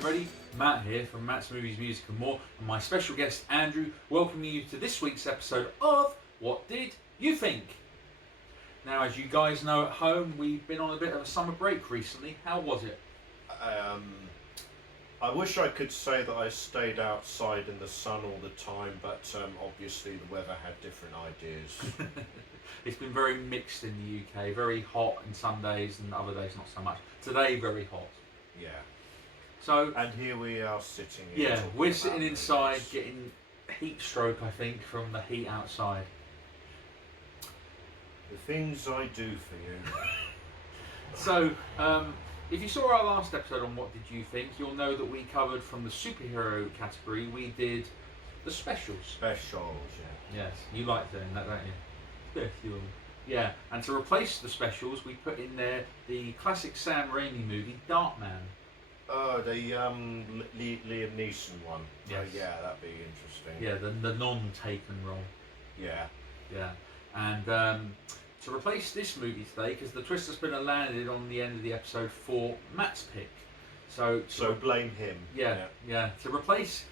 everybody, Matt here from Matt's Movies, Music and More, and my special guest Andrew, welcoming you to this week's episode of What Did You Think? Now, as you guys know at home, we've been on a bit of a summer break recently. How was it? I wish I could say that I stayed outside in the sun all the time, but obviously the weather had different ideas. It's been very mixed in the UK, very hot in some days and other days not so much. Today, very hot. Yeah. So, and here we are sitting here. Yeah, we're sitting inside getting heat stroke, I think, from the heat outside. The things I do for you. So, if you saw our last episode on What Did You Think, you'll know that we covered from the superhero category, we did the specials. Specials, yeah. Yes, you like doing that, don't you? Specials. Yeah, and to replace the specials, we put in there the classic Sam Raimi movie, Darkman. Oh, the Liam Neeson one. Yes. Yeah, that'd be interesting. Yeah, the non-taken role. Yeah. Yeah, and to replace this movie today, because the Twister Spinner landed on the end of the episode for Matt's pick. So blame him. Yeah. To replace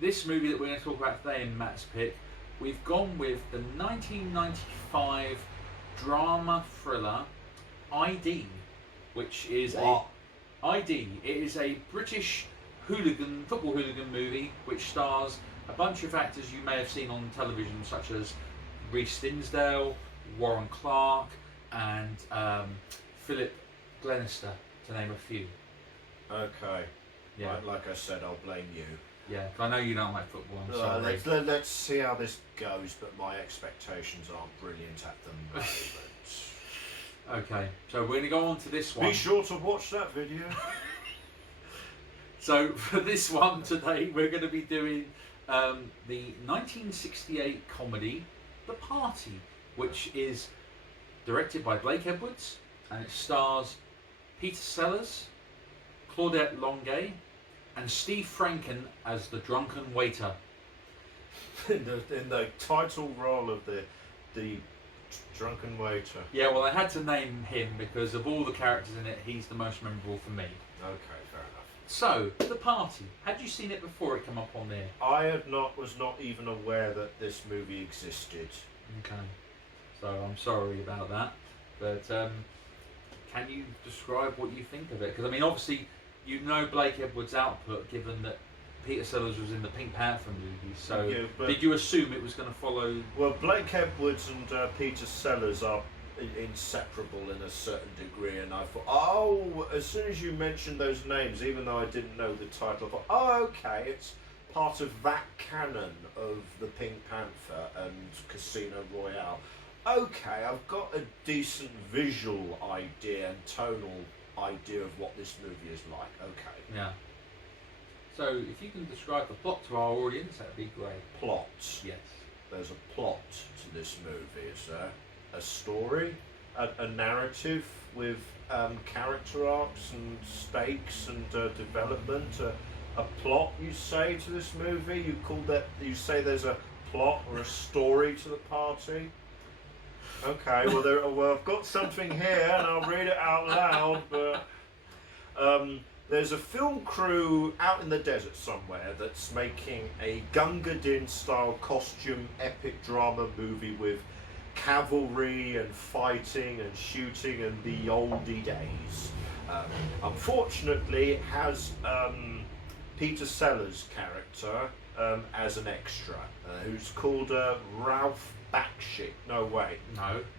this movie that we're going to talk about today in Matt's pick, we've gone with the 1995 drama thriller Eede, which is Eede. It is a British football hooligan movie which stars a bunch of actors you may have seen on television, such as Rhys Dinsdale, Warren Clark, and Philip Glenister, to name a few. Okay. Yeah. Like I said, I'll blame you. Yeah, I know you don't like football. I'm sorry. Let's see how this goes, but my expectations aren't brilliant at the moment. Okay, so we're going to go on to this one. Be sure to watch that video. So for this one today, we're going to be doing the 1968 comedy The Party, which is directed by Blake Edwards, and it stars Peter Sellers, Claudine Longet, and Steve Franken as the drunken waiter. in the title role of the drunken waiter. Yeah, well, I had to name him because of all the characters in it, he's the most memorable for me. Okay, fair enough. So, The Party. Had you seen it before it came up on there? I was not even aware that this movie existed. Okay. So I'm sorry about that, but can you describe what you think of it? Because I mean, obviously, you know Blake Edwards' output, given that Peter Sellers was in the Pink Panther movie. So yeah, did you assume it was going to follow? Well, Blake Edwards and Peter Sellers are inseparable in a certain degree, and I thought, oh, as soon as you mentioned those names, even though I didn't know the title, I thought, oh, okay, it's part of that canon of the Pink Panther and Casino Royale. Okay, I've got a decent visual idea and tonal idea of what this movie is like. Okay. Yeah. So if you can describe the plot to our audience, that'd be great. Plot. Yes. There's a plot to this movie. Is there a story, a narrative with character arcs and stakes and development? A plot, you say, to this movie? You say there's a plot or a story to the party? Okay, well, I've got something here, and I'll read it out loud. But there's a film crew out in the desert somewhere that's making a Gunga Din-style costume epic drama movie with cavalry and fighting and shooting and the oldie days. Unfortunately, it has Peter Sellers' character as an extra, who's called Ralph Bakshi. No, wait.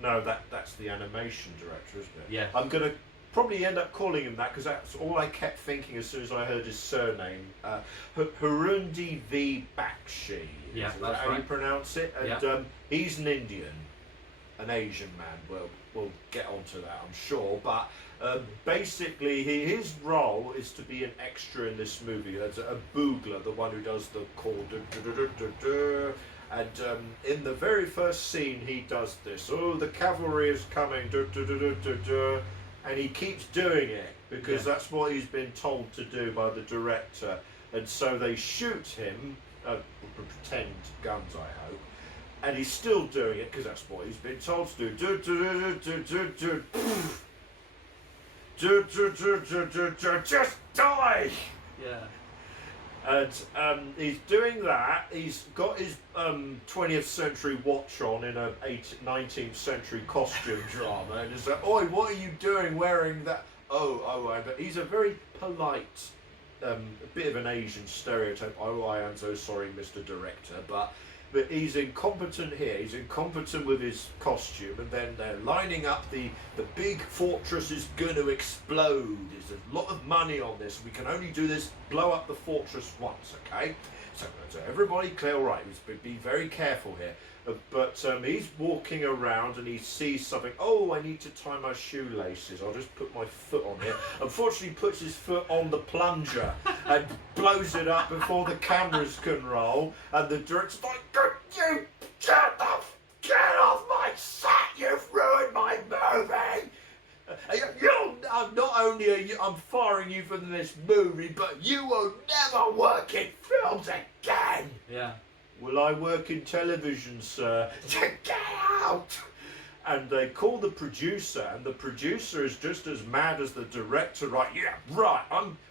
No, that's the animation director, isn't it? Yeah. I'm going to probably end up calling him that because that's all I kept thinking as soon as I heard his surname. Harundi V. Bakshi. Yeah, is that's that how right. you pronounce it? And he's an Indian, an Asian man. We'll get onto that, I'm sure. But basically, his role is to be an extra in this movie. There's a boogler, the one who does the call. And in the very first scene, he does this. Oh, the cavalry is coming. And he keeps doing it because that's what he's been told to do by the director. And so they shoot him, pretend guns, I hope. And he's still doing it because that's what he's been told to do. Just die! Yeah. And he's doing that. He's got his 20th century watch on in a 19th century costume drama, and he's like, "Oi, what are you doing wearing that?" But he's a very polite, a bit of an Asian stereotype. "Oh, I am so sorry, Mr. Director," but he's incompetent here. He's incompetent with his costume, and then they're lining up. The big fortress is going to explode. There's a lot of money on this. We can only do this, blow up the fortress once, okay? So everybody clear, all right? Be very careful here. But he's walking around and he sees something. "Oh, I need to tie my shoelaces. I'll just put my foot on here." Unfortunately, he puts his foot on the plunger and blows it up before the cameras can roll. And the director's like, "Could you get off my set? You've ruined my movie. Not only I'm firing you from this movie, but you will never work in films again." Yeah. "Will I work in television, sir?" "Get out!" And they call the producer, and the producer is just as mad as the director. "Right, yeah, right.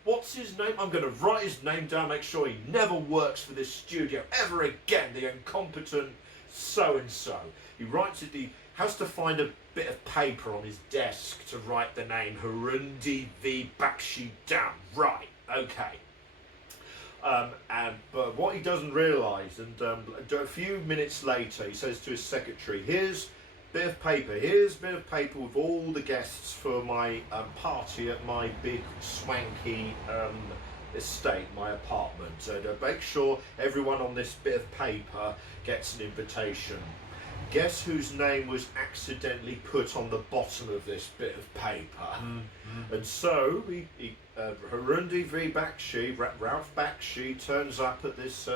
What's his name? I'm going to write his name down, make sure he never works for this studio ever again. The incompetent so-and-so." He writes it, he has to find a bit of paper on his desk to write the name Harundi V. Bakshi down. Right, okay. But what he doesn't realise, and a few minutes later, he says to his secretary, "Here's a bit of paper. Here's a bit of paper with all the guests for my party at my big swanky estate, my apartment. So to make sure everyone on this bit of paper gets an invitation." Guess whose name was accidentally put on the bottom of this bit of paper? And so Harundi V. Bakshi, Ralph Bakshi, turns up at this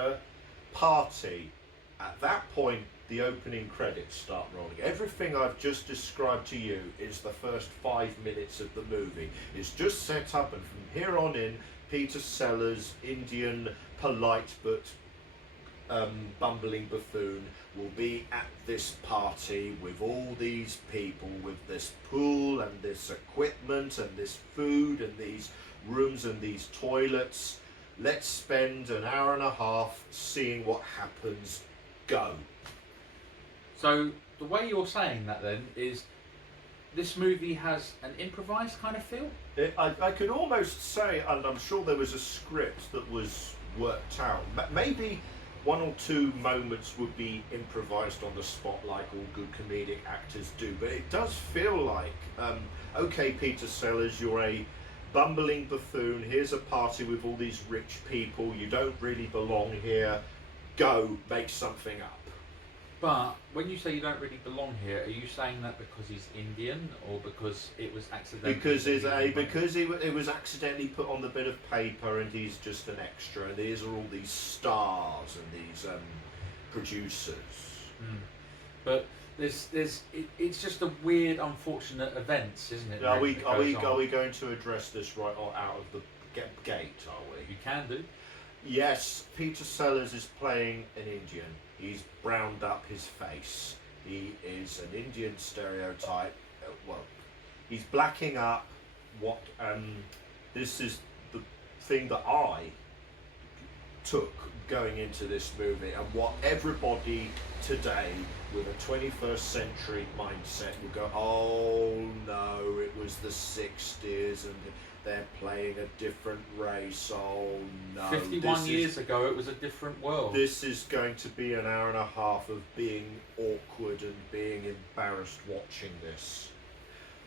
party. At that point, the opening credits start rolling. Everything I've just described to you is the first 5 minutes of the movie. It's just set up, and from here on in, Peter Sellers, Indian, polite but bumbling buffoon, will be at this party with all these people, with this pool and this equipment and this food and these rooms and these toilets. Let's spend an hour and a half seeing what happens. Go. So the way you're saying that then is this movie has an improvised kind of feel? I could almost say, and I'm sure there was a script that was worked out. Maybe one or two moments would be improvised on the spot like all good comedic actors do, but it does feel like, okay, Peter Sellers, you're a bumbling buffoon, here's a party with all these rich people, you don't really belong here, go, make something up. But when you say you don't really belong here, are you saying that because he's Indian or because it was accidentally? Because it was accidentally put on the bit of paper, and he's just an extra. And these are all these stars and these producers. But it's just a weird, unfortunate events, isn't it? Are we going to address this right out of the gate? Are we? You can do. Yes, Peter Sellers is playing an Indian. He's browned up his face. He is an Indian stereotype. He's blacking up. This is the thing that I took going into this movie, and what everybody today with a 21st century mindset would go, "Oh no, it was the 60s and they're playing a different race. Oh no, 51 years ago it was a different world." This is going to be an hour and a half of being awkward and being embarrassed watching this.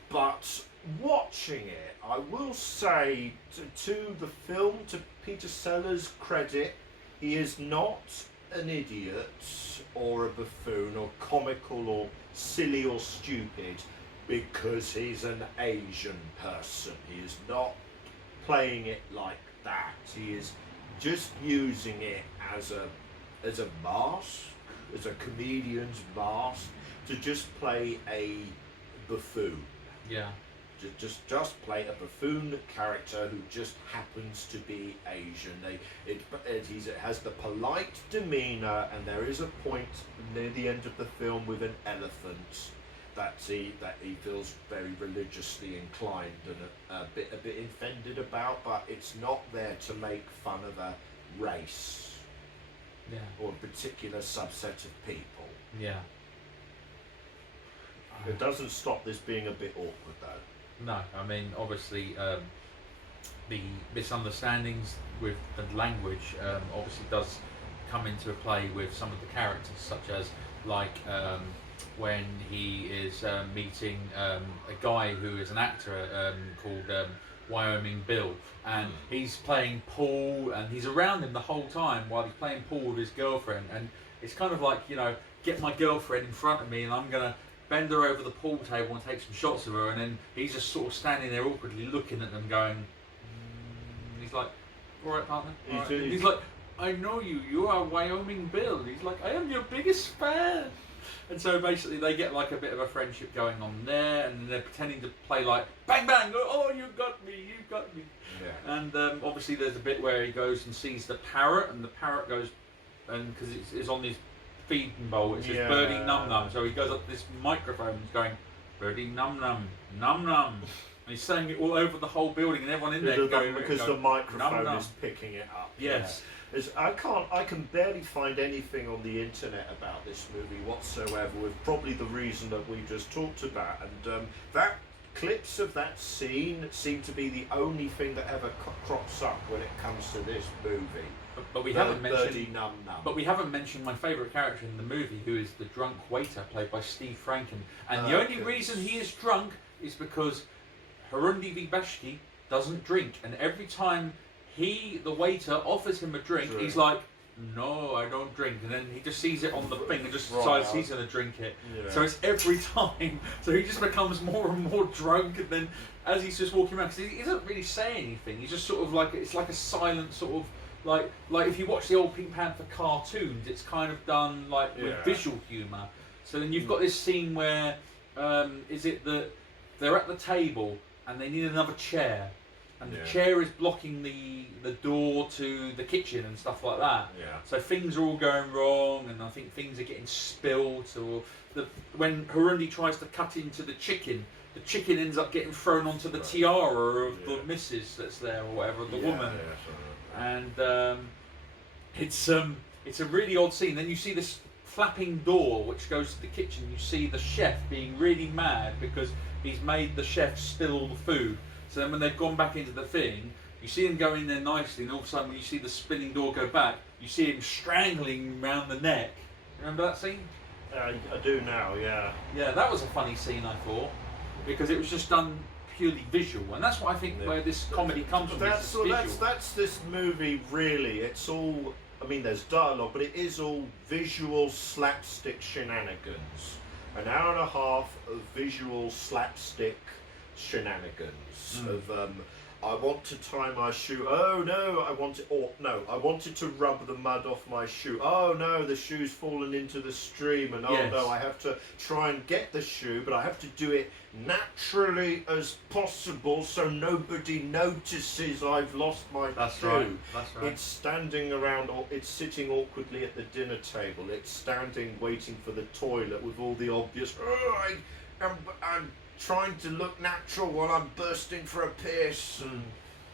But watching it, I will say to the film, to Peter Sellers' credit, he is not an idiot or a buffoon or comical or silly or stupid because he's an Asian person. He is not playing it like that. He is just using it as a mask, as a comedian's mask, to just play a buffoon. Yeah. Just play a buffoon character who just happens to be Asian. It has the polite demeanour, and there is a point near the end of the film with an elephant that he feels very religiously inclined and a bit offended about, but it's not there to make fun of a race or a particular subset of people. Yeah. It doesn't stop this being a bit awkward though. No, I mean obviously the misunderstandings with the language obviously does come into play with some of the characters, such as like when he is meeting a guy who is an actor called Wyoming Bill, and he's playing pool and he's around him the whole time while he's playing pool with his girlfriend, and it's kind of like, you know, get my girlfriend in front of me and I'm gonna bend her over the pool table and take some shots of her, and then he's just sort of standing there awkwardly looking at them going, he's like, alright partner, all right. He's like, I know you, you are Wyoming Bill. He's like, I am your biggest fan. And so basically they get like a bit of a friendship going on there, and they're pretending to play like bang bang, oh you got me, you got me. Yeah. And obviously there's a bit where he goes and sees the parrot, and the parrot goes, and because it's on his feeding bowl, it says birdie num num, so he goes up to this microphone and he's going, birdie num num, num num. And he's saying it all over the whole building, and everyone in there going, because the microphone num, is picking it up. Yes. Yeah. I can barely find anything on the internet about this movie whatsoever, with probably the reason that we just talked about, and that clips of that scene seem to be the only thing that ever crops up when it comes to this movie. But we haven't mentioned. Num num. But we haven't mentioned my favourite character in the movie, who is the drunk waiter played by Steve Franken, and the only reason he is drunk is because Harundi Vibashki doesn't drink, and every time the waiter offers him a drink, he's like, no, I don't drink, and then he just sees it on the thing and just decides he's going to drink it. Yeah. So it's every time. So he just becomes more and more drunk, and then as he's just walking around, because he doesn't really say anything, he's just sort of like, it's like a silent sort of, like if you watch the old Pink Panther cartoons, it's kind of done like with visual humour. So then you've got this scene where, is it that they're at the table and they need another chair, and the chair is blocking the door to the kitchen and stuff like that. Yeah. So things are all going wrong, and I think things are getting spilt, or when Harundi tries to cut into the chicken ends up getting thrown onto the tiara of the missus that's there, or whatever, the woman. And it's a really odd scene. Then you see this flapping door which goes to the kitchen. You see the chef being really mad because he's made the chef spill all the food. So then when they've gone back into the thing, you see him go in there nicely, and all of a sudden when you see the spinning door go back, you see him strangling around the neck. Remember that scene? I do now, yeah. Yeah, that was a funny scene, I thought, because it was just done purely visual, and that's what I think where this comedy comes from. That's this movie, really. It's all, I mean, there's dialogue, but it is all visual slapstick shenanigans. An hour and a half of visual slapstick shenanigans of I want to tie my shoe. Oh no, I wanted to rub the mud off my shoe. Oh no, the shoe's fallen into the stream, and oh no, I have to try and get the shoe, but I have to do it naturally as possible so nobody notices I've lost my shoe. Right. That's right. It's standing around, or it's sitting awkwardly at the dinner table. It's standing waiting for the toilet with all the obvious. Oh, I'm trying to look natural while I'm bursting for a piss.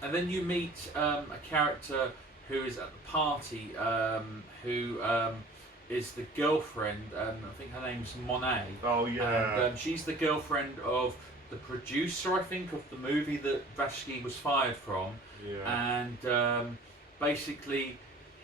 And then you meet a character who is at the party, who is the girlfriend, I think her name's Monet. Oh yeah. And she's the girlfriend of the producer, I think, of the movie that Vashki was fired from. Yeah. And basically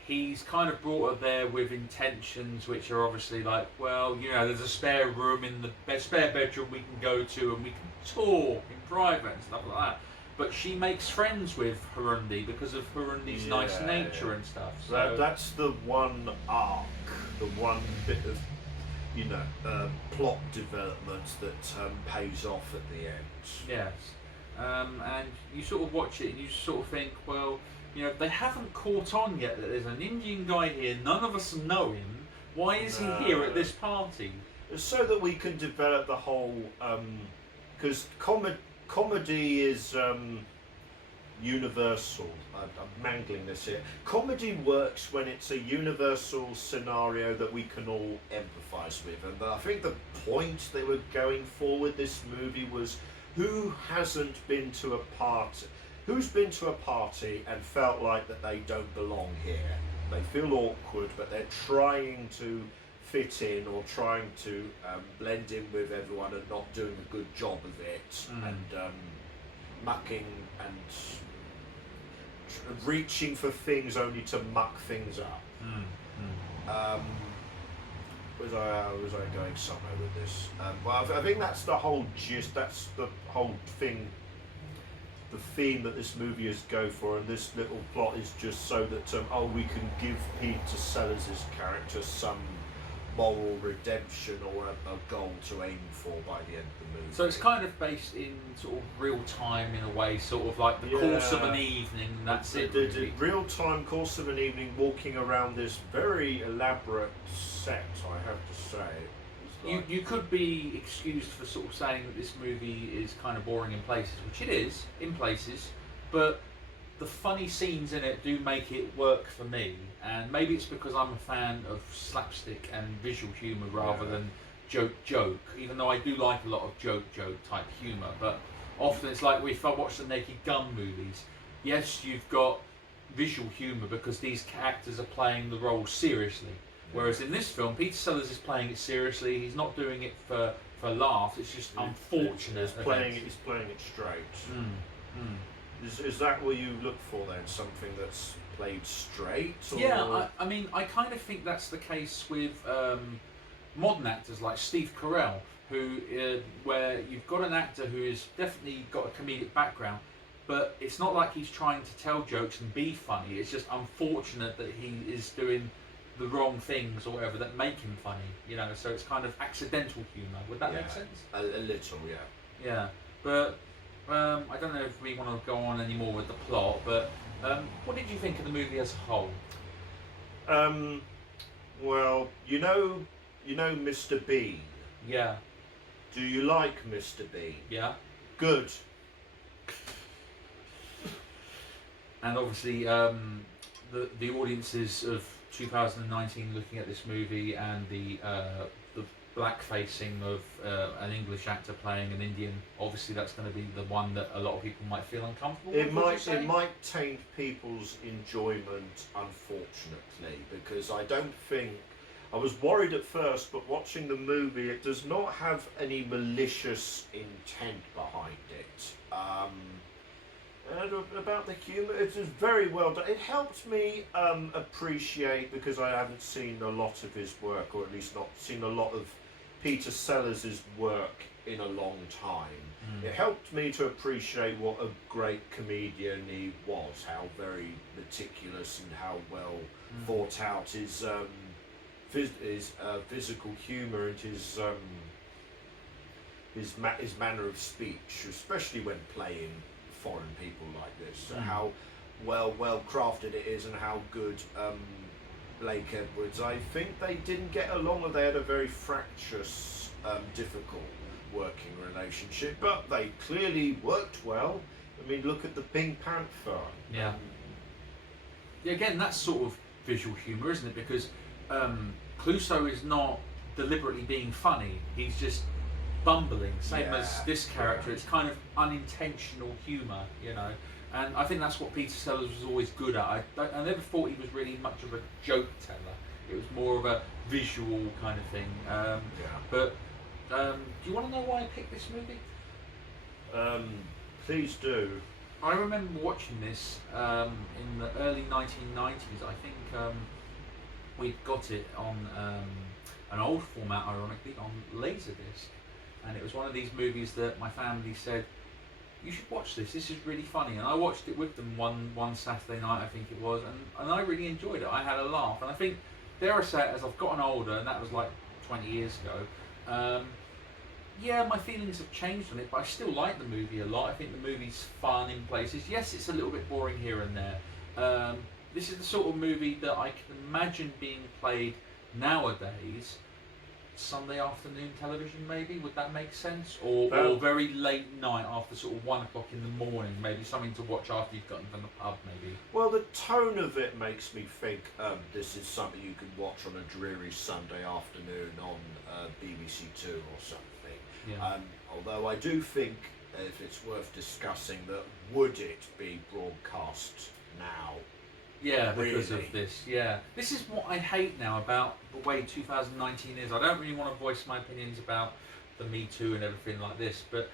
he's kind of brought her there with intentions which are obviously like, well, you know, there's a spare room in the spare bedroom we can go to and we can talk in private and stuff like that. But she makes friends with Harundi because of Harundi's nice nature and stuff. So that's the one arc, the one bit of, you know, plot development that pays off at the end. Yes. And you sort of watch it and you sort of think, well, you know, they haven't caught on yet that there's an Indian guy here, none of us know him. Why is he here at this party? So that we can develop the whole, because comedy is, universal. I'm mangling this here. Comedy works when it's a universal scenario that we can all empathise with, and I think the point they were going for with this movie was who hasn't been to a party? Who's been to a party and felt like that they don't belong here? They feel awkward, but they're trying to fit in or trying to blend in with everyone and not doing a good job of it, and mucking and reaching for things only to muck things up. Was I going somewhere with this? Well, I think that's the whole gist. That's the whole thing. The theme that this movie is go for, and this little plot is just so that we can give Peter Sellers' character some moral redemption or a goal to aim for by the end of the movie. So it's kind of based in sort of real time in a way, sort of like the course of an evening. That's it. The real time course of an evening, walking around this very elaborate set, I have to say. You could be excused for sort of saying that this movie is kind of boring in places, which it is in places, but the funny scenes in it do make it work for me, and maybe it's because I'm a fan of slapstick and visual humour rather than joke, even though I do like a lot of joke type humour, but often it's like if I watch the Naked Gun movies, yes, you've got visual humour because these characters are playing the role seriously. Whereas in this film, Peter Sellers is playing it seriously. He's not doing it for laughs. It's just unfortunate. He's playing it straight. Is that what you look for then? Something that's played straight? Or? Yeah, I mean, I kind of think that's the case with modern actors like Steve Carell, who where you've got an actor who has definitely got a comedic background, but it's not like he's trying to tell jokes and be funny. It's just unfortunate that he is doing the wrong things or whatever that make him funny, so it's kind of accidental humour. Would that make sense? A little, yeah. Yeah, but I don't know if we want to go on anymore with the plot, but what did you think of the movie as a whole? Well, you know Mr. Bean? Yeah. Do you like Mr. Bean? Yeah. Good. And obviously, the audiences of 2019 looking at this movie and the black facing of an English actor playing an Indian, obviously that's going to be the one that a lot of people might feel uncomfortable with. It might taint people's enjoyment, unfortunately, because I don't think, I was worried at first, but watching the movie, it does not have any malicious intent behind it. About the humour, it was very well done. It helped me appreciate, because I haven't seen a lot of his work, or at least not seen a lot of Peter Sellers' work in a long time. It helped me to appreciate what a great comedian he was, how very meticulous and how well thought out his physical humour and his manner of speech, especially when playing foreign people like this, how well crafted it is, and how good Blake Edwards. I think they didn't get along, or they had a very fractious, difficult working relationship, but they clearly worked well. I mean, look at the Pink Panther. Yeah. Again, that's sort of visual humour, isn't it? Because Clouseau is not deliberately being funny. He's just bumbling, same as this character. It's kind of unintentional humour, and I think that's what Peter Sellers was always good at. I never thought he was really much of a joke teller. It was more of a visual kind of thing. But do you want to know why I picked this movie? Please do. I remember watching this in the early 1990s. I think we'd got it on an old format, ironically, on Laserdisc. And it was one of these movies that my family said, you should watch this is really funny. And I watched it with them one Saturday night, I think it was, and I really enjoyed it. I had a laugh. And I think, dare I say it, as I've gotten older, and that was like 20 years ago, my feelings have changed on it, but I still like the movie a lot. I think the movie's fun in places. Yes, it's a little bit boring here and there. This is the sort of movie that I can imagine being played nowadays, Sunday afternoon television, maybe? Would that make sense? Or very late night after sort of 1 o'clock in the morning, maybe something to watch after you've gotten from the pub, maybe? Well, the tone of it makes me think this is something you can watch on a dreary Sunday afternoon on BBC Two or something. Yeah. Although I do think, if it's worth discussing, that would it be broadcast now? Yeah, because of this, yeah. This is what I hate now about the way 2019 is. I don't really want to voice my opinions about the Me Too and everything like this, but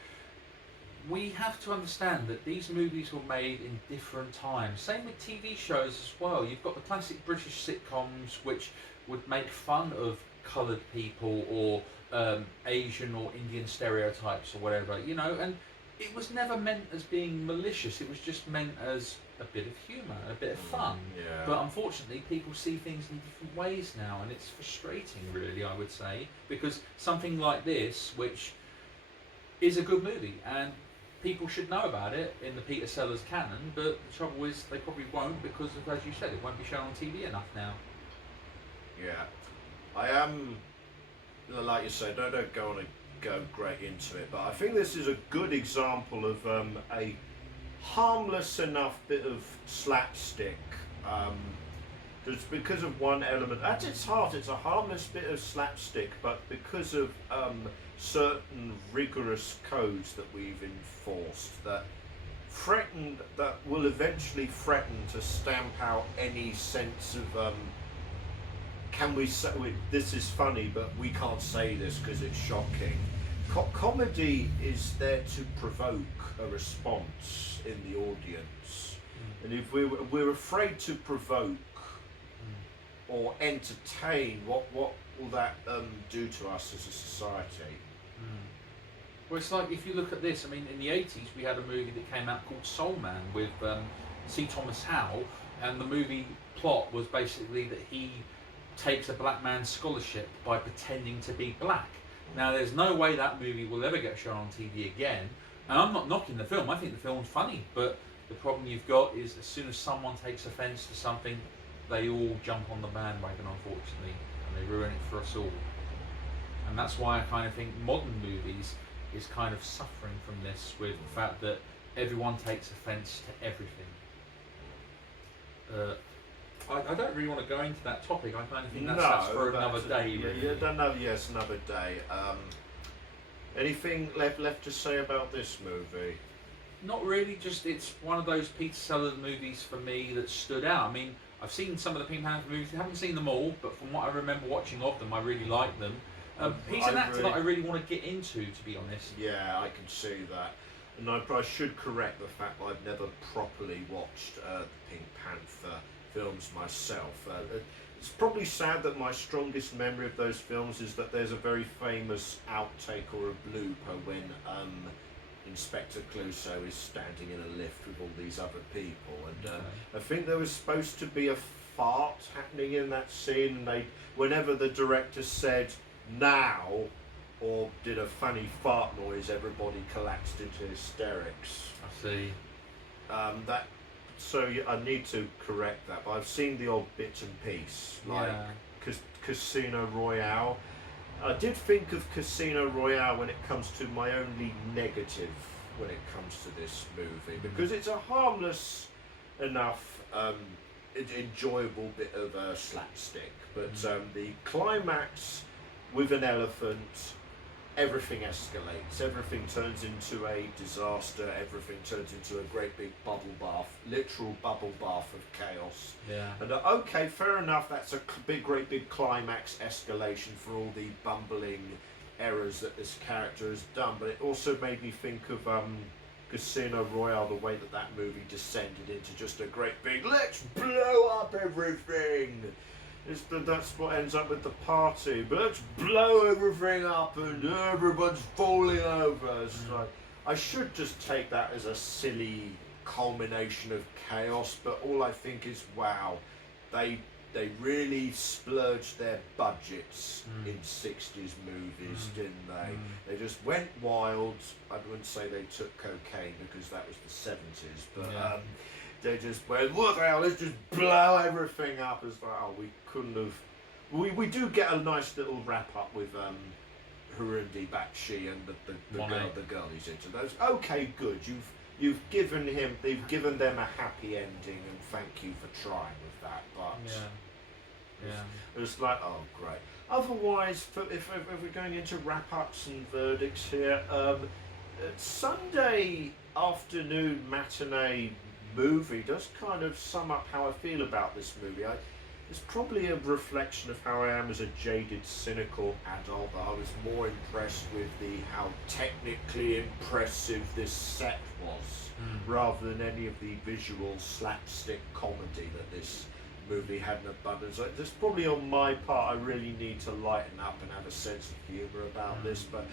we have to understand that these movies were made in different times. Same with TV shows as well. You've got the classic British sitcoms which would make fun of coloured people or Asian or Indian stereotypes or whatever, you know, and it was never meant as being malicious. It was just meant as a bit of humour, a bit of fun. Yeah. But unfortunately, people see things in different ways now, and it's frustrating, really, I would say, because something like this, which is a good movie, and people should know about it in the Peter Sellers canon, but the trouble is they probably won't because, as you said, it won't be shown on TV enough now. Yeah. I am, like you say, don't go great into it, but I think this is a good example of a harmless enough bit of slapstick. Just because of one element, at its heart, it's a harmless bit of slapstick, but because of certain rigorous codes that we've enforced that will eventually threaten to stamp out any sense of can we say this is funny, but we can't say this because it's shocking. Comedy is there to provoke a response in the audience, and if we're afraid to provoke or entertain, what will that do to us as a society? Well, it's like if you look at this. I mean, in the 80s, we had a movie that came out called Soul Man with C. Thomas Howell, and the movie plot was basically that he takes a black man's scholarship by pretending to be black. Now, there's no way that movie will ever get shown on TV again. And I'm not knocking the film. I think the film's funny. But the problem you've got is as soon as someone takes offence to something, they all jump on the bandwagon, unfortunately. And they ruin it for us all. And that's why I kind of think modern movies is kind of suffering from this, with the fact that everyone takes offence to everything. I don't really want to go into that topic. I kind of think that's for another day. Really. Yes, another day. Anything left to say about this movie? Not really. Just it's one of those Peter Sellers movies for me that stood out. I mean, I've seen some of the Pink Panther movies. I haven't seen them all, but from what I remember watching of them, I really like them. He's an actor that I really want to get into, to be honest. Yeah, I can see that. And I should correct the fact that I've never properly watched the Pink Panther films myself. It's probably sad that my strongest memory of those films is that there's a very famous outtake or a blooper when Inspector Clouseau is standing in a lift with all these other people, and I think there was supposed to be a fart happening in that scene, and whenever the director said now or did a funny fart noise, everybody collapsed into hysterics. I see. So I need to correct that, but I've seen the odd bits and piece, like Casino Royale. I did think of Casino Royale when it comes to my only negative when it comes to this movie, because it's a harmless enough, enjoyable bit of slapstick, but the climax with an elephant, everything escalates, everything turns into a disaster, everything turns into a great big bubble bath, literal bubble bath of chaos. Yeah. And okay, fair enough, that's a great big climax escalation for all the bumbling errors that this character has done, but it also made me think of Casino Royale, the way that movie descended into just a great big, let's blow up everything! That's what ends up with the party. But let's blow everything up and everyone's falling over. It's like, I should just take that as a silly culmination of chaos, but all I think is, wow, they really splurged their budgets in 60s movies, didn't they? They just went wild. I wouldn't say they took cocaine because that was the 70s, but they just went, what the hell, let's just blow everything up. It's like, oh, We do get a nice little wrap up with Harundi Bakshi and the girl he's into. Those okay, good. They've given them a happy ending, and thank you for trying with that. But it was like, oh great. Otherwise, if we're going into wrap ups and verdicts here, Sunday afternoon matinee movie does kind of sum up how I feel about this movie. It's probably a reflection of how I am as a jaded, cynical adult. I was more impressed with how technically impressive this set was, rather than any of the visual slapstick comedy that this movie had in abundance. There's probably on my part, I really need to lighten up and have a sense of humour about this, but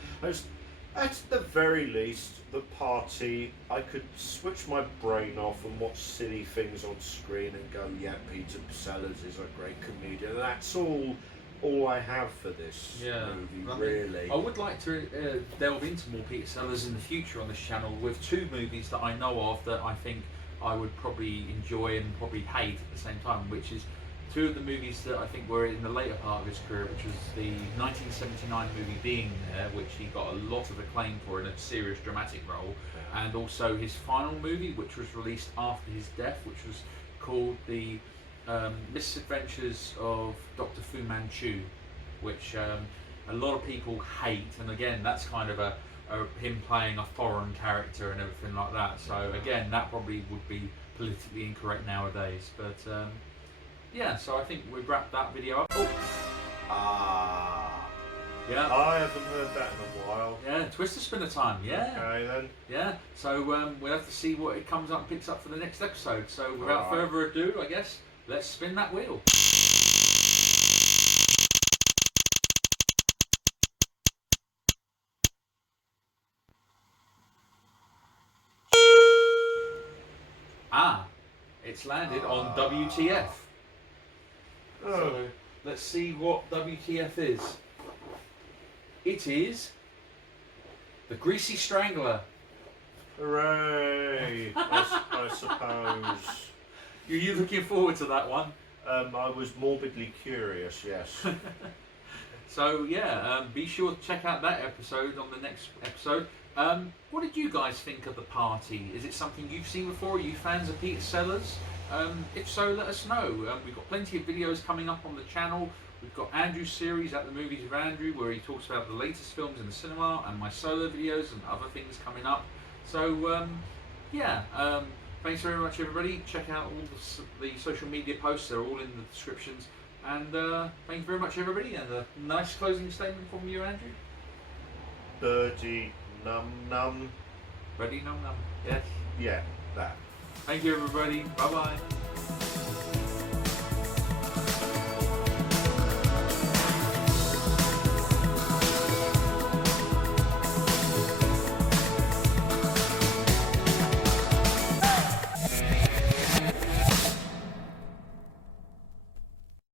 at the very least, the party, I could switch my brain off and watch silly things on screen and go, yeah, Peter Sellers is a great comedian. And that's all I have for this movie, really. I would like to delve into more Peter Sellers in the future on this channel with two movies that I know of that I think I would probably enjoy and probably hate at the same time, which is two of the movies that I think were in the later part of his career, which was the 1979 movie Being There, which he got a lot of acclaim for in a serious dramatic role, and also his final movie, which was released after his death, which was called The Misadventures of Dr. Fu Manchu, which a lot of people hate, and again, that's kind of him playing a foreign character and everything like that. So again, that probably would be politically incorrect nowadays, but yeah, so I think we've wrapped that video up. Yeah. I haven't heard that in a while. Yeah, Twister Spinner time, yeah. Okay then. Yeah, so we'll have to see what it comes up and picks up for the next episode. So without further ado, I guess, let's spin that wheel. It's landed on WTF. So let's see what WTF is. It is The Greasy Strangler. Hooray! I suppose. Are you looking forward to that one? I was morbidly curious, yes. So yeah, be sure to check out that episode on the next episode. What did you guys think of The Party? Is it something you've seen before? Are you fans of Peter Sellers? If so, let us know. We've got plenty of videos coming up on the channel. We've got Andrew's series at the Movies with Andrew, where he talks about the latest films in the cinema, and my solo videos and other things coming up. So yeah, thanks very much everybody. Check out all the social media posts, they're all in the descriptions. And thank you very much everybody, and a nice closing statement from you, Andrew. Birdie num num. Ready num num, yes. Yeah, that. Thank you everybody, bye bye.